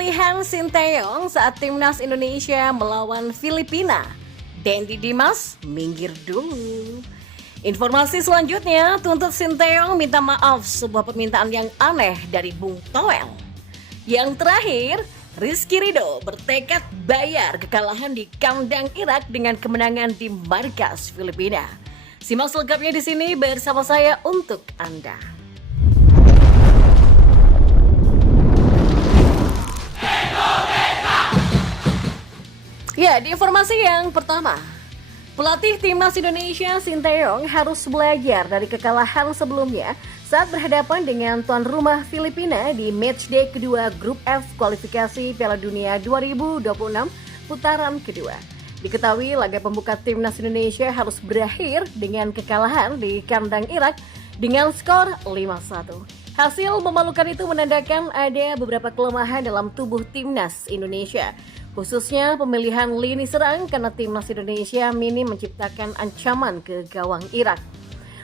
pemilihan Sinteyong saat timnas Indonesia melawan Filipina. Dendi Dimas minggir dulu. Informasi selanjutnya, tuntut Sinteyong minta maaf sebuah permintaan yang aneh dari Bung Toel. Yang terakhir, Rizky Ridho bertekad bayar kekalahan di kandang Irak dengan kemenangan di markas Filipina. Simak selengkapnya di sini bersama saya untuk Anda. Ya, di informasi yang pertama, pelatih timnas Indonesia Sinteyong harus belajar dari kekalahan sebelumnya saat berhadapan dengan tuan rumah Filipina di matchday kedua Grup F kualifikasi Piala Dunia 2026 putaran kedua. Diketahui laga pembuka timnas Indonesia harus berakhir dengan kekalahan di kandang Irak dengan skor 5-1. Hasil memalukan itu menandakan ada beberapa kelemahan dalam tubuh timnas Indonesia, khususnya pemilihan lini serang karena timnas Indonesia minim menciptakan ancaman ke gawang Irak.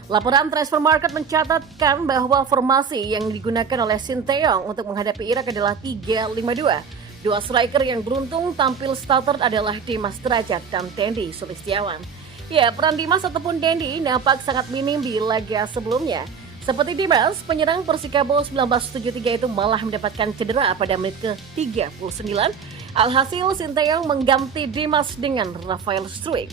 Laporan Transfer Market mencatatkan bahwa formasi yang digunakan oleh Sinteyong untuk menghadapi Irak adalah 3-5-2. Dua striker yang beruntung tampil starter adalah Dimas Derajat dan Dendi Sulistiawan. Ya, peran Dimas ataupun Dendi nampak sangat minim di laga sebelumnya. Seperti Dimas, penyerang Persikabo 1973 itu malah mendapatkan cedera pada menit ke-39. Alhasil Sinteyong mengganti Dimas dengan Rafael Struijk.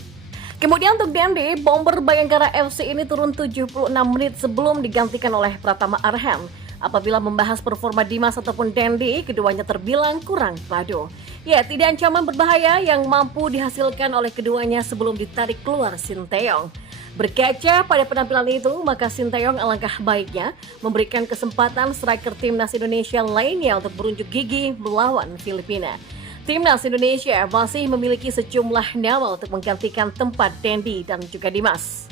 Kemudian untuk Dendi, bomber Bayangkara FC ini turun 76 menit sebelum digantikan oleh Pratama Arhan. Apabila membahas performa Dimas ataupun Dendi, keduanya terbilang kurang padu. Ya, tidak ancaman berbahaya yang mampu dihasilkan oleh keduanya sebelum ditarik keluar Sinteyong. Berkaca pada penampilan itu, maka Sinteyong alangkah baiknya memberikan kesempatan striker timnas Indonesia lainnya untuk berunjuk gigi melawan Filipina. Timnas Indonesia masih memiliki sejumlah nama untuk menggantikan tempat Dendi dan juga Dimas.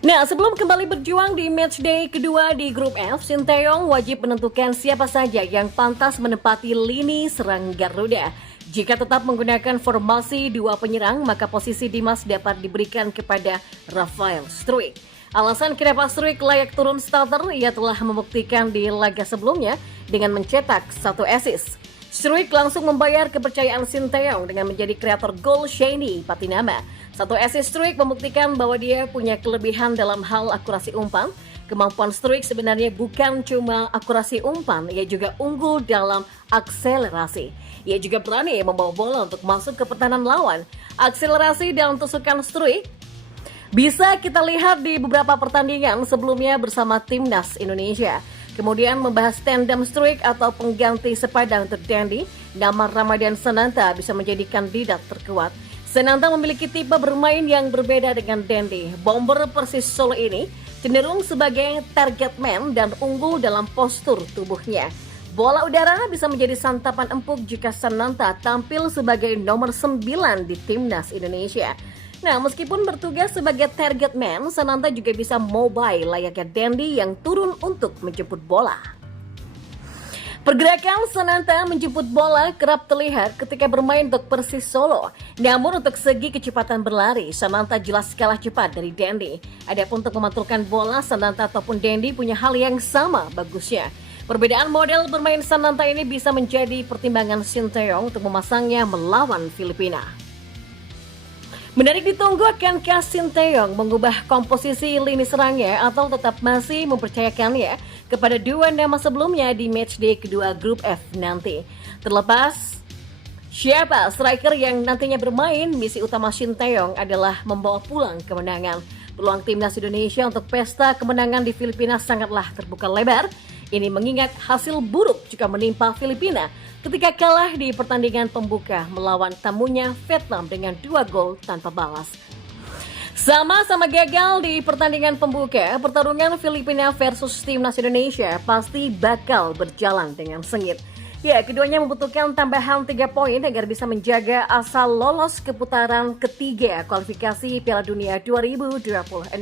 Nah, sebelum kembali berjuang di matchday kedua di Grup F, Sinteyong wajib menentukan siapa saja yang pantas menempati lini serang Garuda. Jika tetap menggunakan formasi dua penyerang, maka posisi Dimas dapat diberikan kepada Rafael Struijk. Alasan kenapa Struijk layak turun starter, ia telah membuktikan di laga sebelumnya dengan mencetak 1 assist. Struijk langsung membayar kepercayaan Sinteyong dengan menjadi kreator gol Shani Patinama. 1 assist Struijk membuktikan bahwa dia punya kelebihan dalam hal akurasi umpan. Kemampuan Struijk sebenarnya bukan cuma akurasi umpan, ia juga unggul dalam akselerasi. Ia juga berani membawa bola untuk masuk ke pertahanan lawan. Akselerasi dan tusukan Struijk bisa kita lihat di beberapa pertandingan sebelumnya bersama timnas Indonesia. Kemudian membahas tandem Struijk atau pengganti sepadan untuk Dendi, nama Ramadan Sananta bisa menjadi kandidat terkuat. Sananta memiliki tipe bermain yang berbeda dengan Dendi. Bomber Persis Solo ini cenderung sebagai target man dan unggul dalam postur tubuhnya. Bola udara bisa menjadi santapan empuk jika Sananta tampil sebagai nomor 9 di timnas Indonesia. Nah, meskipun bertugas sebagai target man, Sananta juga bisa mobile layaknya Dendi yang turun untuk menjemput bola. Pergerakan Sananta menjemput bola kerap terlihat ketika bermain untuk Persis Solo. Namun untuk segi kecepatan berlari, Sananta jelas kalah cepat dari Dendi. Adapun untuk memantulkan bola, Sananta ataupun Dendi punya hal yang sama bagusnya. Perbedaan model bermain Sananta ini bisa menjadi pertimbangan Sinteyong untuk memasangnya melawan Filipina. Menarik ditunggu akankah Sinteyong mengubah komposisi lini serangnya atau tetap masih mempercayakannya kepada dua nama sebelumnya di matchday kedua Grup F nanti. Terlepas siapa striker yang nantinya bermain, misi utama Sinteyong adalah membawa pulang kemenangan. Peluang timnas Indonesia untuk pesta kemenangan di Filipina sangatlah terbuka lebar. Ini mengingat hasil buruk juga menimpa Filipina ketika kalah di pertandingan pembuka melawan tamunya Vietnam dengan 2 gol tanpa balas. Sama-sama gagal di pertandingan pembuka, pertarungan Filipina versus timnas Indonesia pasti bakal berjalan dengan sengit. Ya, keduanya membutuhkan tambahan 3 poin agar bisa menjaga asa lolos ke putaran ketiga kualifikasi Piala Dunia 2026.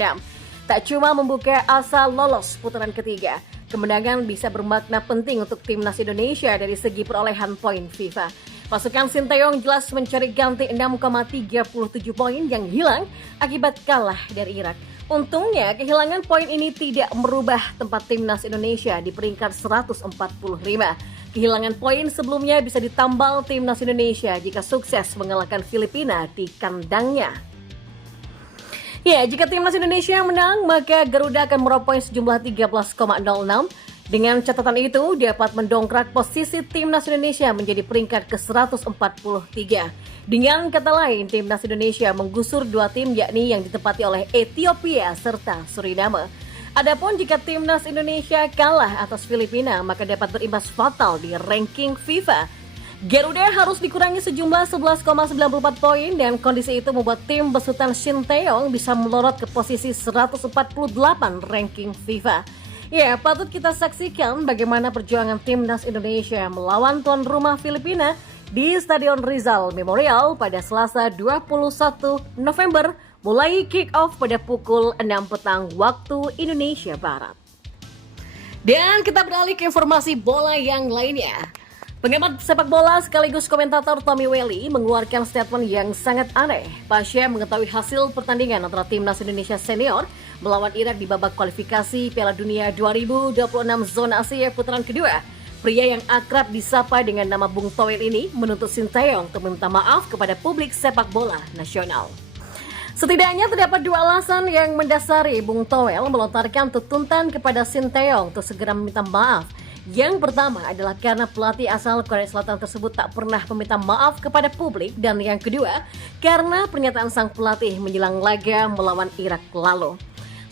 Tak cuma membuka asa lolos putaran ketiga, kemenangan bisa bermakna penting untuk timnas Indonesia dari segi perolehan poin FIFA. Pasukan Sinteyong jelas mencari ganti 6,37 poin yang hilang akibat kalah dari Irak. Untungnya, kehilangan poin ini tidak merubah tempat timnas Indonesia di peringkat 145. Kehilangan poin sebelumnya bisa ditambal timnas Indonesia jika sukses mengalahkan Filipina di kandangnya. Ya, jika timnas Indonesia menang, maka Garuda akan meraup poin sejumlah 13,06. Dengan catatan itu, dapat mendongkrak posisi timnas Indonesia menjadi peringkat ke-143. Dengan kata lain, timnas Indonesia menggusur dua tim yakni yang ditempati oleh Ethiopia serta Suriname. Adapun jika timnas Indonesia kalah atas Filipina, maka dapat berimbas fatal di ranking FIFA. Garuda harus dikurangi sejumlah 11,94 poin dan kondisi itu membuat tim besutan Sinteyong bisa melorot ke posisi 148 ranking FIFA. Ya, patut kita saksikan bagaimana perjuangan timnas Indonesia melawan tuan rumah Filipina di Stadion Rizal Memorial pada Selasa 21 November mulai kick-off pada pukul 6 petang waktu Indonesia Barat. Dan kita beralih ke informasi bola yang lainnya. Pengamat sepak bola sekaligus komentator Tommy Welly mengeluarkan statement yang sangat aneh pasca mengetahui hasil pertandingan antara timnas Indonesia senior melawan Irak di babak kualifikasi Piala Dunia 2026 zona Asia putaran kedua. Pria yang akrab disapa dengan nama Bung Toel ini menuntut Sinteyong untuk meminta maaf kepada publik sepak bola nasional. Setidaknya terdapat dua alasan yang mendasari Bung Toel melontarkan tuntutan kepada Sinteyong untuk segera meminta maaf. Yang pertama adalah karena pelatih asal Korea Selatan tersebut tak pernah meminta maaf kepada publik, dan yang kedua karena pernyataan sang pelatih menjelang laga melawan Irak lalu.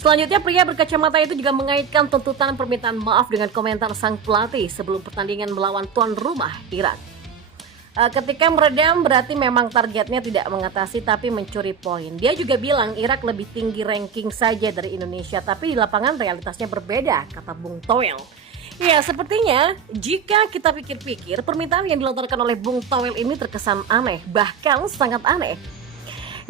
Selanjutnya, pria berkacamata itu juga mengaitkan tuntutan permintaan maaf dengan komentar sang pelatih sebelum pertandingan melawan tuan rumah Irak. Ketika meredam berarti memang targetnya tidak mengatasi tapi mencuri poin. Dia juga bilang Irak lebih tinggi ranking saja dari Indonesia, tapi di lapangan realitasnya berbeda, kata Bung Toel. Ya, sepertinya jika kita pikir-pikir, permintaan yang dilontarkan oleh Bung Toel ini terkesan aneh, bahkan sangat aneh.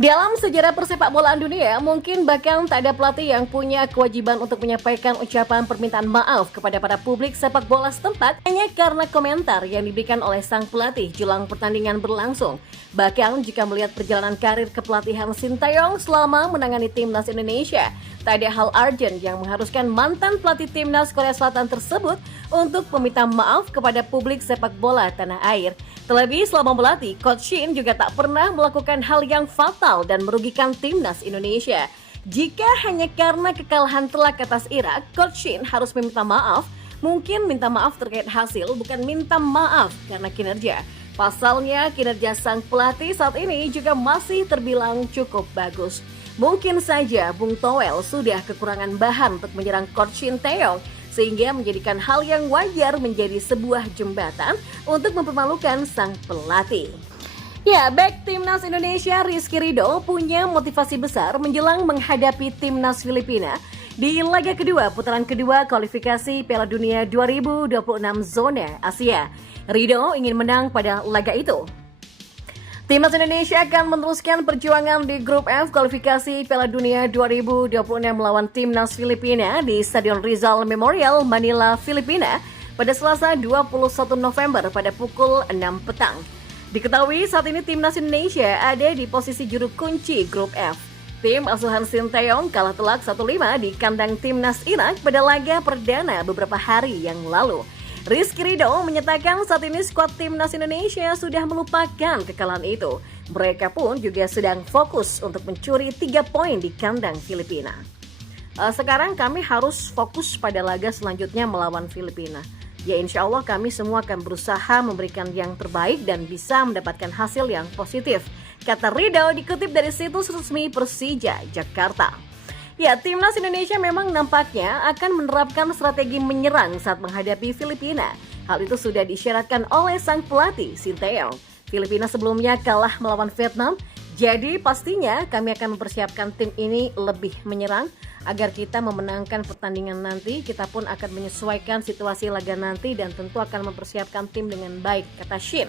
Dalam sejarah persepak bolaan dunia, mungkin bahkan tak ada pelatih yang punya kewajiban untuk menyampaikan ucapan permintaan maaf kepada para publik sepak bola setempat hanya karena komentar yang diberikan oleh sang pelatih jelang pertandingan berlangsung. Bahkan jika melihat perjalanan karir kepelatihan Sinteyong selama menangani timnas Indonesia, tak ada hal urgent yang mengharuskan mantan pelatih timnas Korea Selatan tersebut untuk meminta maaf kepada publik sepak bola tanah air. Terlebih selama melatih, Coach Shin juga tak pernah melakukan hal yang fatal dan merugikan timnas Indonesia. Jika hanya karena kekalahan telak atas Irak, Coach Shin harus meminta maaf, mungkin minta maaf terkait hasil, bukan minta maaf karena kinerja. Pasalnya, kinerja sang pelatih saat ini juga masih terbilang cukup bagus. Mungkin saja Bung Toel sudah kekurangan bahan untuk menyerang Coach Sinteyong, sehingga menjadikan hal yang wajar menjadi sebuah jembatan untuk mempermalukan sang pelatih. Ya, back timnas Indonesia Rizky Ridho punya motivasi besar menjelang menghadapi timnas Filipina di laga kedua putaran kedua kualifikasi Piala Dunia 2026 zona Asia. Ridho ingin menang pada laga itu. Timnas Indonesia akan meneruskan perjuangan di grup F kualifikasi Piala Dunia 2026 melawan timnas Filipina di Stadion Rizal Memorial, Manila, Filipina pada Selasa 21 November pada pukul 6 petang. Diketahui saat ini timnas Indonesia ada di posisi juru kunci grup F. Tim asuhan Sinteyong kalah telak 1-5 di kandang timnas Irak pada laga perdana beberapa hari yang lalu. Rizky Ridho menyatakan saat ini skuad timnas Indonesia sudah melupakan kekalahan itu. Mereka pun juga sedang fokus untuk mencuri 3 poin di kandang Filipina. Sekarang kami harus fokus pada laga selanjutnya melawan Filipina. Ya, insya Allah kami semua akan berusaha memberikan yang terbaik dan bisa mendapatkan hasil yang positif, kata Ridho dikutip dari situs resmi Persija Jakarta. Ya, timnas Indonesia memang nampaknya akan menerapkan strategi menyerang saat menghadapi Filipina. Hal itu sudah diisyaratkan oleh sang pelatih Sinteyong. Filipina sebelumnya kalah melawan Vietnam, jadi pastinya kami akan mempersiapkan tim ini lebih menyerang agar kita memenangkan pertandingan nanti. Kita pun akan menyesuaikan situasi laga nanti dan tentu akan mempersiapkan tim dengan baik, kata Shin.